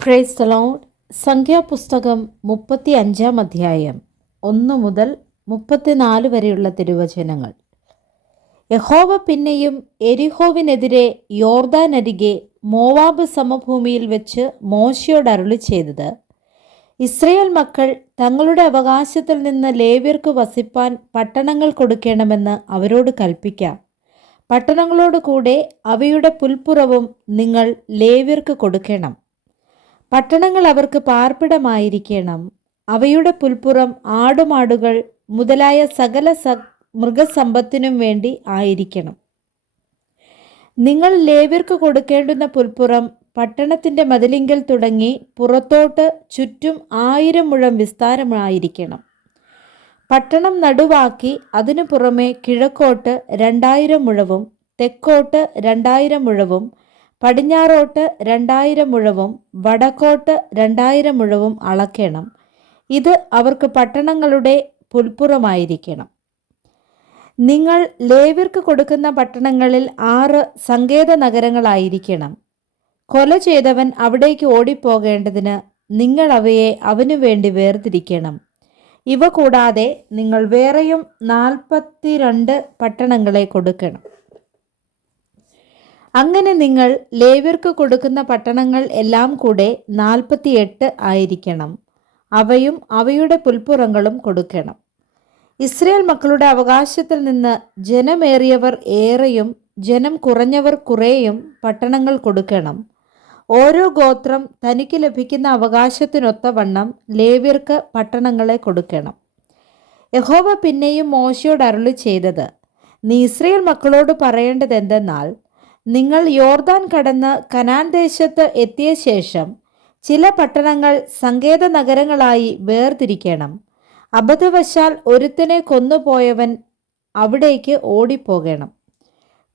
Praise the Lord. സംഖ്യാപുസ്തകം 35 അധ്യായം 1 മുതൽ 34 വരെയുള്ള തിരുവചനങ്ങൾ. യഹോവ പിന്നെയും എരിഹോവിനെതിരെ യോർദാനരികെ മോവാബ് സമഭൂമിയിൽ വെച്ച് മോശയോട് അരുളിച്ചെയ്തത്, ഇസ്രായേൽ മക്കൾ തങ്ങളുടെ അവകാശത്തിൽ നിന്ന് ലേവ്യർക്ക് വസിപ്പാൻ പട്ടണങ്ങൾ കൊടുക്കണമെന്ന് അവരോട് കൽപ്പിക്കാം. പട്ടണങ്ങളോട് കൂടെ അവയുടെ പുൽപ്പുറവും നിങ്ങൾ ലേവ്യർക്ക് കൊടുക്കണം. പട്ടണങ്ങൾ അവർക്ക് പാർപ്പിടമായിരിക്കണം. അവയുടെ പുൽപ്പുറം ആടുമാടുകൾ മുതലായ സകല മൃഗസമ്പത്തിനും വേണ്ടി ആയിരിക്കണം. നിങ്ങൾ ലേവ്യർക്ക് കൊടുക്കേണ്ടുന്ന പുൽപ്പുറം പട്ടണത്തിൻ്റെ മതിലിങ്കൽ തുടങ്ങി പുറത്തോട്ട് ചുറ്റും 1000 മുഴം വിസ്താരമായിരിക്കണം. പട്ടണം നടുവാക്കി അതിനു പുറമെ കിഴക്കോട്ട് 2000 മുഴവും തെക്കോട്ട് 2000 മുഴവും പടിഞ്ഞാറോട്ട് 2000 മുഴവും വടക്കോട്ട് 2000 മുഴവും അളക്കണം. ഇത് അവർക്ക് പട്ടണങ്ങളുടെ പുൽപ്പുറമായിരിക്കണം. നിങ്ങൾ ലേവ്യർക്ക് കൊടുക്കുന്ന പട്ടണങ്ങളിൽ 6 സങ്കേത നഗരങ്ങളായിരിക്കണം. കൊല ചെയ്തവൻ അവിടേക്ക് ഓടിപ്പോകേണ്ടതിന് നിങ്ങൾ അവയെ അവനു വേണ്ടി വേർതിരിക്കണം. ഇവ കൂടാതെ നിങ്ങൾ വേറെയും 42 പട്ടണങ്ങളെ കൊടുക്കണം. അങ്ങനെ നിങ്ങൾ ലേവ്യർക്ക് കൊടുക്കുന്ന പട്ടണങ്ങൾ എല്ലാം കൂടെ 48 ആയിരിക്കണം. അവയും അവയുടെ പുൽപ്പുറങ്ങളും കൊടുക്കണം. ഇസ്രായേൽ മക്കളുടെ അവകാശത്തിൽ നിന്ന് ജനമേറിയവർ ഏറെയും ജനം കുറഞ്ഞവർ കുറേയും പട്ടണങ്ങൾ കൊടുക്കണം. ഓരോ ഗോത്രം തനിക്ക് ലഭിക്കുന്ന അവകാശത്തിനൊത്തവണ്ണം ലേവ്യർക്ക് പട്ടണങ്ങളെ കൊടുക്കണം. യഹോവ പിന്നെയും മോശയോട് അരുളിച്ചെയ്തത്, നീ ഇസ്രായേൽ മക്കളോട് പറയേണ്ടത് എന്തെന്നാൽ, നിങ്ങൾ യോർദാൻ കടന്ന് കനാൻ ദേശത്ത് എത്തിയ ശേഷം ചില പട്ടണങ്ങൾ സങ്കേത നഗരങ്ങളായി വേർതിരിക്കണം. അബദ്ധവശാൽ ഒരുത്തനെ കൊന്നുപോയവൻ അവിടേക്ക് ഓടിപ്പോകണം.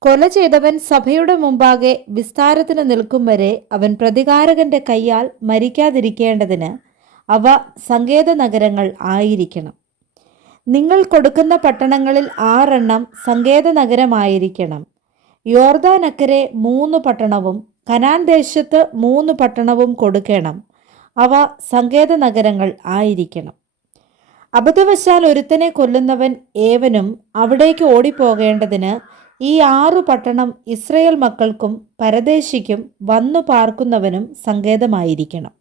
കൊല ചെയ്തവൻ സഭയുടെ മുമ്പാകെ വിസ്താരത്തിന് നിൽക്കും വരെ അവൻ പ്രതികാരകന്റെ കയ്യാൽ മരിക്കാതിരിക്കേണ്ടതിന് അവ സങ്കേത നഗരങ്ങൾ ആയിരിക്കണം. നിങ്ങൾ കൊടുക്കുന്ന പട്ടണങ്ങളിൽ 6 സങ്കേത നഗരമായിരിക്കണം. യോർദാനക്കരെ 3 പട്ടണവും കനാൻ ദേശത്ത് 3 പട്ടണവും കൊടുക്കണം. അവ സങ്കേത നഗരങ്ങൾ ആയിരിക്കണം. അബദ്ധവശാൽ ഒരുത്തനെ കൊല്ലുന്നവൻ ഏവനും അവിടേക്ക് ഓടിപ്പോകേണ്ടതിന് ഈ 6 പട്ടണം ഇസ്രായേൽ മക്കൾക്കും പരദേശിക്കും വന്നു പാർക്കുന്നവനും സങ്കേതമായിരിക്കണം.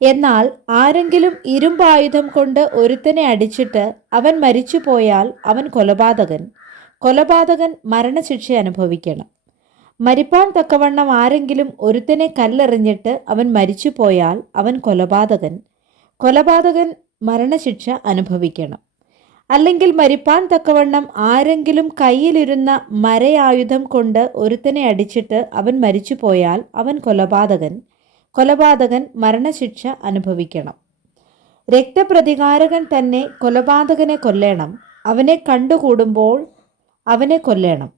എന്നാൽ ആരെങ്കിലും ഇരുമ്പായുധം കൊണ്ട് ഒരുത്തനെ അടിച്ചിട്ട് അവൻ മരിച്ചുപോയാൽ അവൻ കൊലപാതകൻ മരണശിക്ഷ അനുഭവിക്കണം. മരിപ്പാൻ തക്കവണ്ണം ആരെങ്കിലും ഒരുത്തനെ കല്ലെറിഞ്ഞിട്ട് അവൻ മരിച്ചുപോയാൽ അവൻ കൊലപാതകൻ മരണശിക്ഷ അനുഭവിക്കണം. അല്ലെങ്കിൽ മരിപ്പാൻ തക്കവണ്ണം ആരെങ്കിലും കയ്യിലിരുന്ന മരയായുധം കൊണ്ട് ഒരുത്തനെ അടിച്ചിട്ട് അവൻ മരിച്ചുപോയാൽ അവൻ കൊലപാതകൻ മരണശിക്ഷ അനുഭവിക്കണം. രക്തപ്രതികാരകൻ തന്നെ കൊലപാതകനെ കൊല്ലണം. അവനെ കണ്ടുകൂടുമ്പോൾ അവനെ കൊല്ലണം.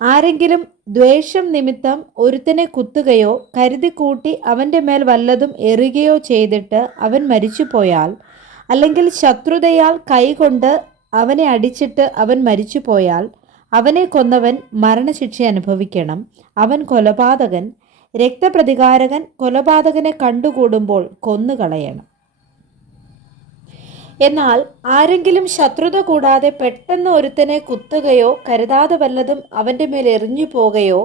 ആരെങ്കിലും ദ്വേഷം നിമിത്തം ഒരുത്തനെ കുത്തുകയോ കരുതിക്കൂട്ടി അവൻ്റെ മേൽ വല്ലതും എറിയുകയോ ചെയ്തിട്ട് അവൻ മരിച്ചുപോയാൽ, അല്ലെങ്കിൽ ശത്രുതയാൽ കൈകൊണ്ട് അവനെ അടിച്ചിട്ട് അവൻ മരിച്ചുപോയാൽ അവനെ കൊന്നവൻ മരണശിക്ഷ അനുഭവിക്കണം. അവൻ കൊലപാതകൻ. രക്തപ്രതികാരകൻ കൊലപാതകനെ കണ്ടുകൂടുമ്പോൾ കൊന്നുകളയണം. എന്നാൽ ആരെങ്കിലും ശത്രുത കൂടാതെ പെട്ടെന്ന് ഒരുത്തനെ കുത്തുകയോ കരുതാതെ വല്ലതും അവൻ്റെ മേൽ എറിഞ്ഞു പോകുകയോ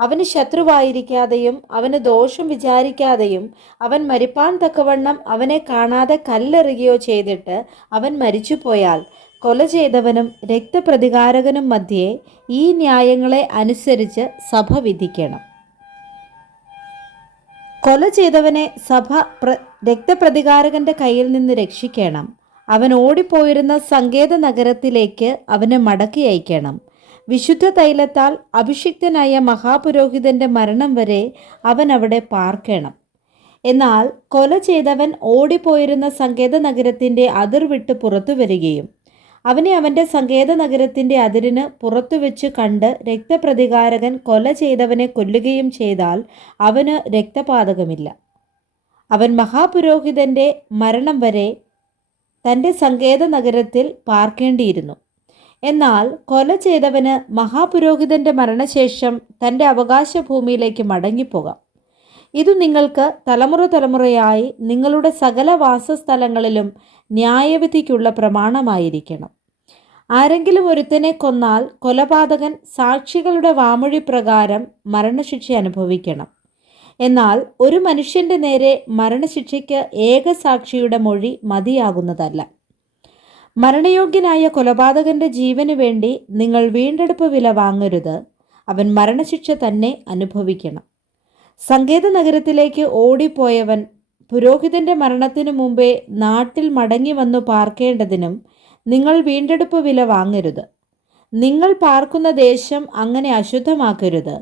അവന് ശത്രുവായിരിക്കാതെയും അവന് ദോഷം വിചാരിക്കാതെയും അവൻ മരിപ്പാൻ തക്കവണ്ണം അവനെ കാണാതെ കല്ലെറിയുകയോ ചെയ്തിട്ട് അവൻ മരിച്ചുപോയാൽ കൊല ചെയ്തവനും രക്തപ്രതികാരകനും മധ്യേ ഈ ന്യായങ്ങളെ അനുസരിച്ച് സഭ വിധിക്കണം. കൊല ചെയ്തവനെ സഭ രക്തപ്രതികാരകന്റെ കയ്യിൽ നിന്ന് രക്ഷിക്കണം. അവൻ ഓടിപ്പോയിരുന്ന സങ്കേത നഗരത്തിലേക്ക് അവനെ മടക്കി അയക്കണം. വിശുദ്ധ തൈലത്താൽ അഭിഷിക്തനായ മഹാപുരോഹിതന്റെ മരണം വരെ അവൻ അവിടെ പാർക്കണം. എന്നാൽ കൊല ചെയ്തവൻ ഓടിപ്പോയിരുന്ന സങ്കേത നഗരത്തിൻ്റെ അതിർ വിട്ട് പുറത്തു വരികയും അവനെ അവൻ്റെ സങ്കേത നഗരത്തിൻ്റെ അതിരിന് പുറത്തു വെച്ച് കണ്ട് രക്തപ്രതികാരകൻ കൊല ചെയ്തവനെ കൊല്ലുകയും ചെയ്താൽ അവന് രക്തപാതകമില്ല. അവൻ മഹാപുരോഹിതന്റെ മരണം വരെ തൻ്റെ സങ്കേത നഗരത്തിൽ പാർക്കേണ്ടിയിരുന്നു. എന്നാൽ കൊല ചെയ്തവന് മഹാപുരോഹിതന്റെ മരണശേഷം തൻ്റെ അവകാശ ഭൂമിയിലേക്ക് മടങ്ങിപ്പോകാം. ഇതു നിങ്ങൾക്ക് തലമുറ തലമുറയായി നിങ്ങളുടെ സകല വാസസ്ഥലങ്ങളിലും ന്യായവിധിക്കുള്ള പ്രമാണമായിരിക്കണം. ആരെങ്കിലും ഒരുത്തനെ കൊന്നാൽ കൊലപാതകൻ സാക്ഷികളുടെ വാമൊഴി പ്രകാരം മരണശിക്ഷ അനുഭവിക്കണം. എന്നാൽ ഒരു മനുഷ്യന്റെ നേരെ മരണശിക്ഷയ്ക്ക് ഏകസാക്ഷിയുടെ മൊഴി മതിയാകുന്നതല്ല. മരണയോഗ്യനായ കൊലപാതകന്റെ ജീവനു വേണ്ടി നിങ്ങൾ വീണ്ടെടുപ്പ് വില വാങ്ങരുത്. അവൻ മരണശിക്ഷ തന്നെ അനുഭവിക്കണം. സങ്കേത നഗരത്തിലേക്ക് ഓടിപ്പോയവൻ പുരോഹിതന്റെ മരണത്തിനു മുമ്പേ നാട്ടിൽ മടങ്ങി വന്നു പാർക്കേണ്ടതിനും നിങ്ങൾ വീണ്ടെടുപ്പ് വില വാങ്ങരുത്. നിങ്ങൾ പാർക്കുന്ന ദേശം അങ്ങനെ അശുദ്ധമാക്കരുത്.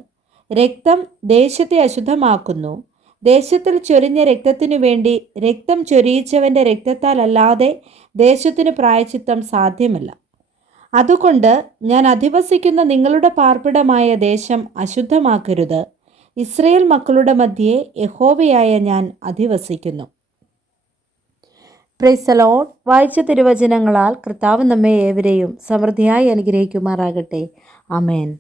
രക്തം ദേശത്തെ അശുദ്ധമാക്കുന്നു. ദേശത്തിൽ ചൊരിഞ്ഞ രക്തത്തിനു വേണ്ടി രക്തം ചൊരിയിച്ചവന്റെ രക്തത്താൽ അല്ലാതെ ദേശത്തിനു പ്രായശ്ചിത്തം സാധ്യമല്ല. അതുകൊണ്ട് ഞാൻ അധിവസിക്കുന്ന നിങ്ങളുടെ പാർപ്പിടമായ ദേശം അശുദ്ധമാക്കരുത്. ഇസ്രയേൽ മക്കളുടെ മധ്യേ യഹോവയായ ഞാൻ അധിവസിക്കുന്നു. Praise the Lord. വായിച്ച തിരുവചനങ്ങളാൽ കർത്താവ് നമ്മെ ഏവരെയും സമൃദ്ധിയായി അനുഗ്രഹിക്കുമാറാകട്ടെ. ആമേൻ.